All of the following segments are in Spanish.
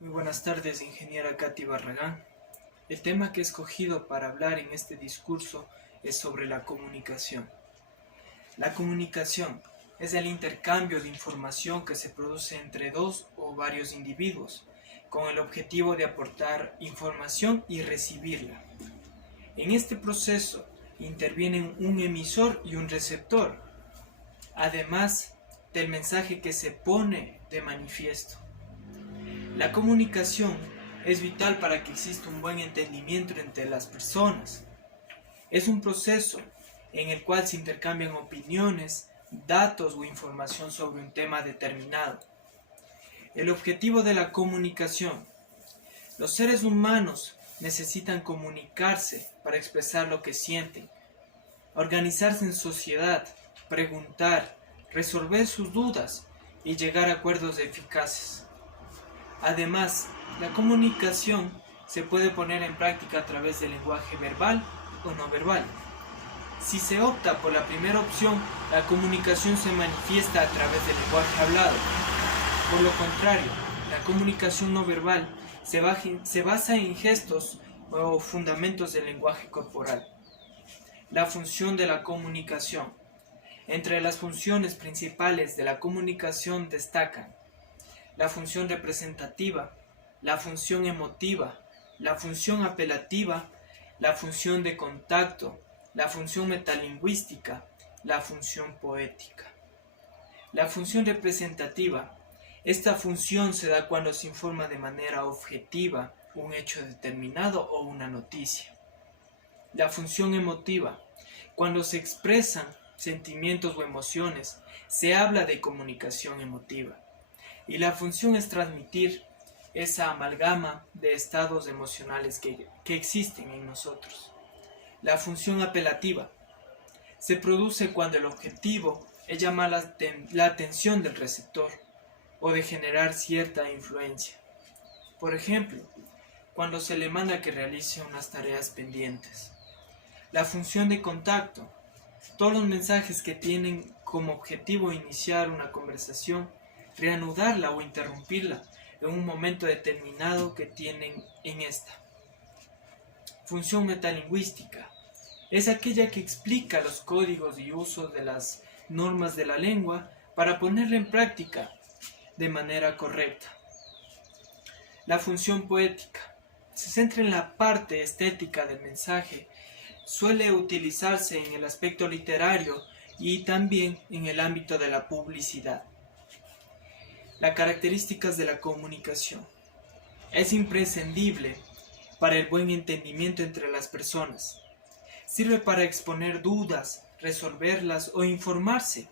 Muy buenas tardes, ingeniera Katy Barragán. El tema que he escogido para hablar en este discurso es sobre la comunicación. La comunicación es el intercambio de información que se produce entre dos o varios individuos, con el objetivo de aportar información y recibirla. En este proceso intervienen un emisor y un receptor, además del mensaje que se pone de manifiesto. La comunicación es vital para que exista un buen entendimiento entre las personas. Es un proceso en el cual se intercambian opiniones, datos o información sobre un tema determinado. El objetivo de la comunicación. Los seres humanos necesitan comunicarse para expresar lo que sienten, organizarse en sociedad, preguntar, resolver sus dudas y llegar a acuerdos eficaces. Además, la comunicación se puede poner en práctica a través del lenguaje verbal o no verbal. Si se opta por la primera opción, la comunicación se manifiesta a través del lenguaje hablado. Por lo contrario, la comunicación no verbal se basa en gestos o fundamentos del lenguaje corporal. La función de la comunicación. Entre las funciones principales de la comunicación destacan la función representativa, la función emotiva, la función apelativa, la función de contacto, la función metalingüística, la función poética. La función representativa. Esta función se da cuando se informa de manera objetiva un hecho determinado o una noticia. La función emotiva. Cuando se expresan sentimientos o emociones, se habla de comunicación emotiva. Y la función es transmitir esa amalgama de estados emocionales que existen en nosotros. La función apelativa se produce cuando el objetivo es llamar la atención del receptor o de generar cierta influencia. Por ejemplo, cuando se le manda que realice unas tareas pendientes. La función de contacto. Todos los mensajes que tienen como objetivo iniciar una conversación, reanudarla o interrumpirla en un momento determinado que tienen en esta. Función metalingüística. Es aquella que explica los códigos y usos de las normas de la lengua para ponerla en práctica de manera correcta. La función poética. Se centra en la parte estética del mensaje. Suele utilizarse en el aspecto literario y también en el ámbito de la publicidad. Las características de la comunicación. Es imprescindible para el buen entendimiento entre las personas. Sirve para exponer dudas, resolverlas o informarse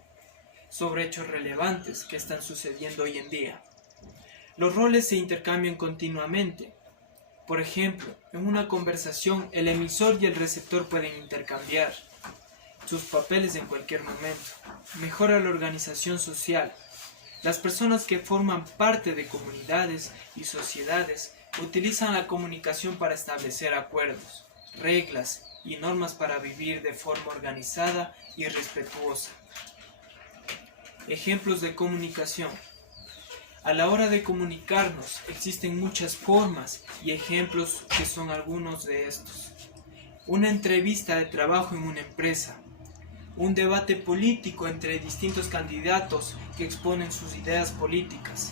sobre hechos relevantes que están sucediendo hoy en día. Los roles se intercambian continuamente. Por ejemplo, en una conversación, el emisor y el receptor pueden intercambiar sus papeles en cualquier momento. Mejora la organización social. Las personas que forman parte de comunidades y sociedades utilizan la comunicación para establecer acuerdos, reglas y normas para vivir de forma organizada y respetuosa. Ejemplos de comunicación. A la hora de comunicarnos existen muchas formas y ejemplos que son algunos de estos. Una entrevista de trabajo en una empresa. Un debate político entre distintos candidatos que exponen sus ideas políticas.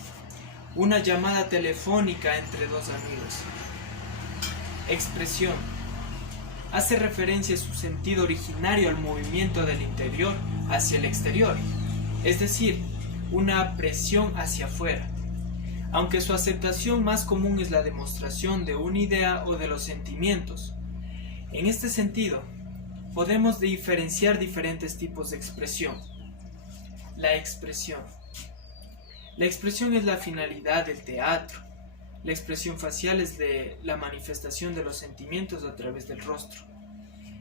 Una llamada telefónica entre dos amigos. Expresión. Hace referencia en su sentido originario al movimiento del interior hacia el exterior, es decir, una presión hacia afuera, aunque su aceptación más común es la demostración de una idea o de los sentimientos. En este sentido, podemos diferenciar diferentes tipos de expresión. La expresión. La expresión es la finalidad del teatro. La expresión facial es la manifestación de los sentimientos a través del rostro.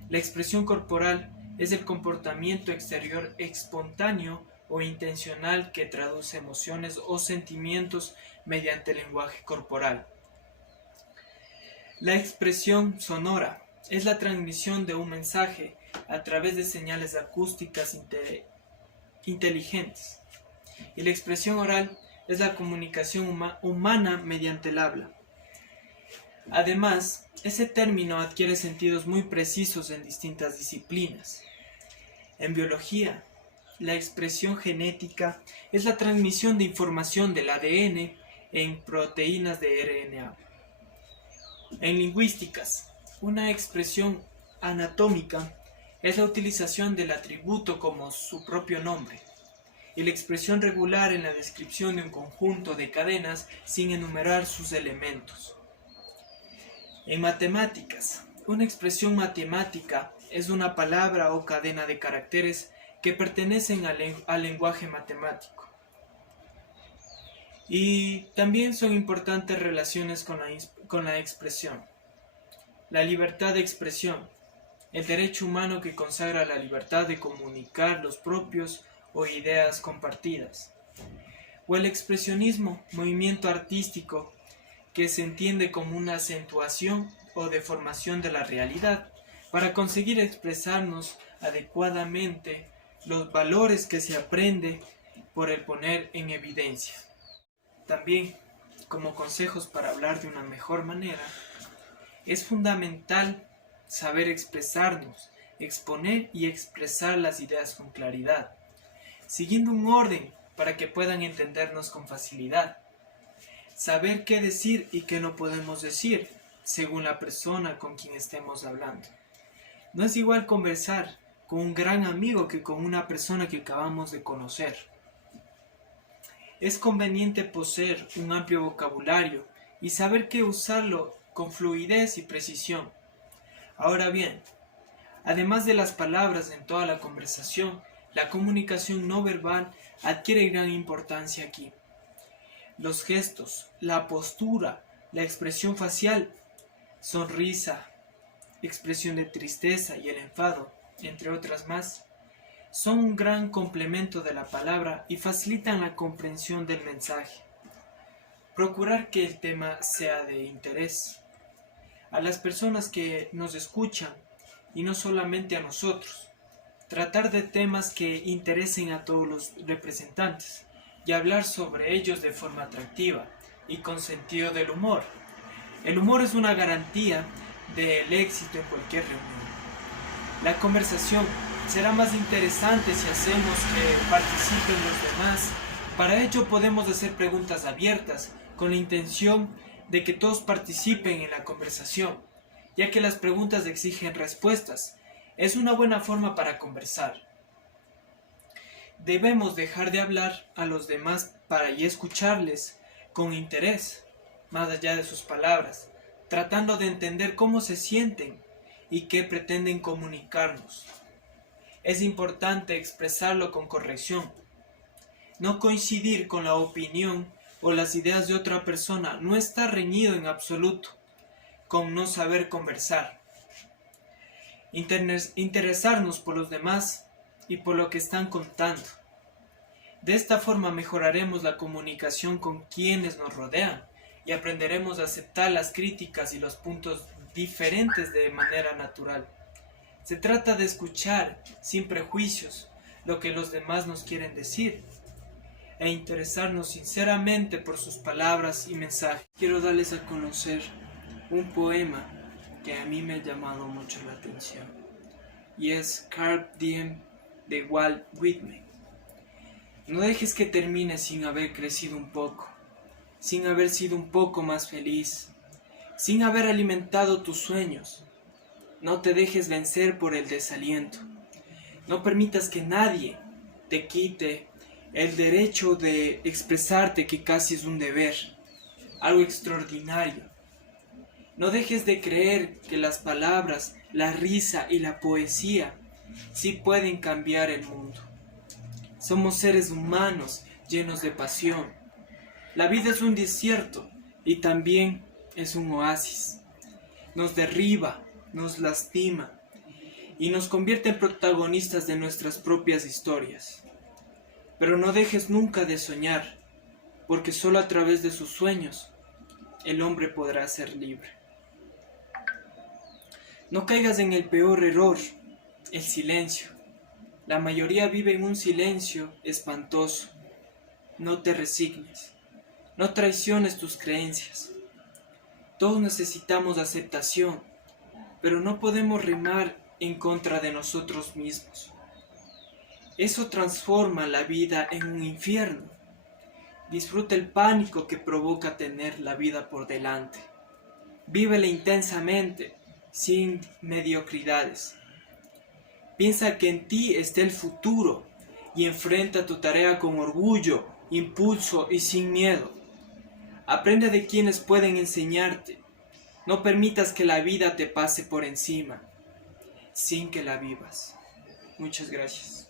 La expresión corporal es el comportamiento exterior espontáneo o intencional que traduce emociones o sentimientos mediante el lenguaje corporal. La expresión sonora es la transmisión de un mensaje a través de señales acústicas inteligentes. Y la expresión oral es la comunicación humana mediante el habla. Además, ese término adquiere sentidos muy precisos en distintas disciplinas. En biología, la expresión genética es la transmisión de información del ADN en proteínas de RNA. En lingüísticas, una expresión anatómica es la utilización del atributo como su propio nombre, y la expresión regular en la descripción de un conjunto de cadenas sin enumerar sus elementos. En matemáticas, una expresión matemática es una palabra o cadena de caracteres que pertenecen al lenguaje matemático. Y también son importantes relaciones con la expresión. La libertad de expresión, el derecho humano que consagra la libertad de comunicar los propios o ideas compartidas. O el expresionismo, movimiento artístico que se entiende como una acentuación o deformación de la realidad para conseguir expresarnos adecuadamente los valores que se aprende por el poner en evidencia. También, como consejos para hablar de una mejor manera, es fundamental saber expresarnos, exponer y expresar las ideas con claridad, siguiendo un orden para que puedan entendernos con facilidad. Saber qué decir y qué no podemos decir, según la persona con quien estemos hablando. No es igual conversar con un gran amigo que con una persona que acabamos de conocer. Es conveniente poseer un amplio vocabulario y saber qué usarlo con fluidez y precisión. Ahora bien, además de las palabras en toda la conversación, la comunicación no verbal adquiere gran importancia aquí. Los gestos, la postura, la expresión facial, sonrisa, expresión de tristeza y el enfado, entre otras más, son un gran complemento de la palabra y facilitan la comprensión del mensaje. Procurar que el tema sea de interés a las personas que nos escuchan y no solamente a nosotros. Tratar de temas que interesen a todos los representantes y hablar sobre ellos de forma atractiva y con sentido del humor. El humor es una garantía del éxito en cualquier reunión. La conversación será más interesante si hacemos que participen los demás. Para ello podemos hacer preguntas abiertas con la intención de que todos participen en la conversación, ya que las preguntas exigen respuestas. Es una buena forma para conversar. Debemos dejar de hablar a los demás y escucharles con interés, más allá de sus palabras, tratando de entender cómo se sienten y qué pretenden comunicarnos. Es importante expresarlo con corrección. No coincidir con la opinión o las ideas de otra persona no está reñido en absoluto con no saber conversar. Interesarnos por los demás y por lo que están contando. De esta forma mejoraremos la comunicación con quienes nos rodean y aprenderemos a aceptar las críticas y los puntos diferentes de manera natural. Se trata de escuchar sin prejuicios lo que los demás nos quieren decir e interesarnos sinceramente por sus palabras y mensajes. Quiero darles a conocer un poema que a mí me ha llamado mucho la atención y es Carpe Diem de Walt Whitman. No dejes que termine sin haber crecido un poco, sin haber sido un poco más feliz, sin haber alimentado tus sueños. No te dejes vencer por el desaliento. No permitas que nadie te quite el derecho de expresarte, que casi es un deber, algo extraordinario. No dejes de creer que las palabras, la risa y la poesía sí pueden cambiar el mundo. Somos seres humanos llenos de pasión. La vida es un desierto y también es un oasis. Nos derriba, nos lastima y nos convierte en protagonistas de nuestras propias historias. Pero no dejes nunca de soñar, porque solo a través de sus sueños el hombre podrá ser libre. No caigas en el peor error, el silencio. La mayoría vive en un silencio espantoso. No te resignes. No traiciones tus creencias. Todos necesitamos aceptación, pero no podemos remar en contra de nosotros mismos. Eso transforma la vida en un infierno. Disfruta el pánico que provoca tener la vida por delante. Vívela intensamente, sin mediocridades. Piensa que en ti está el futuro y enfrenta tu tarea con orgullo, impulso y sin miedo. Aprende de quienes pueden enseñarte. No permitas que la vida te pase por encima, sin que la vivas. Muchas gracias.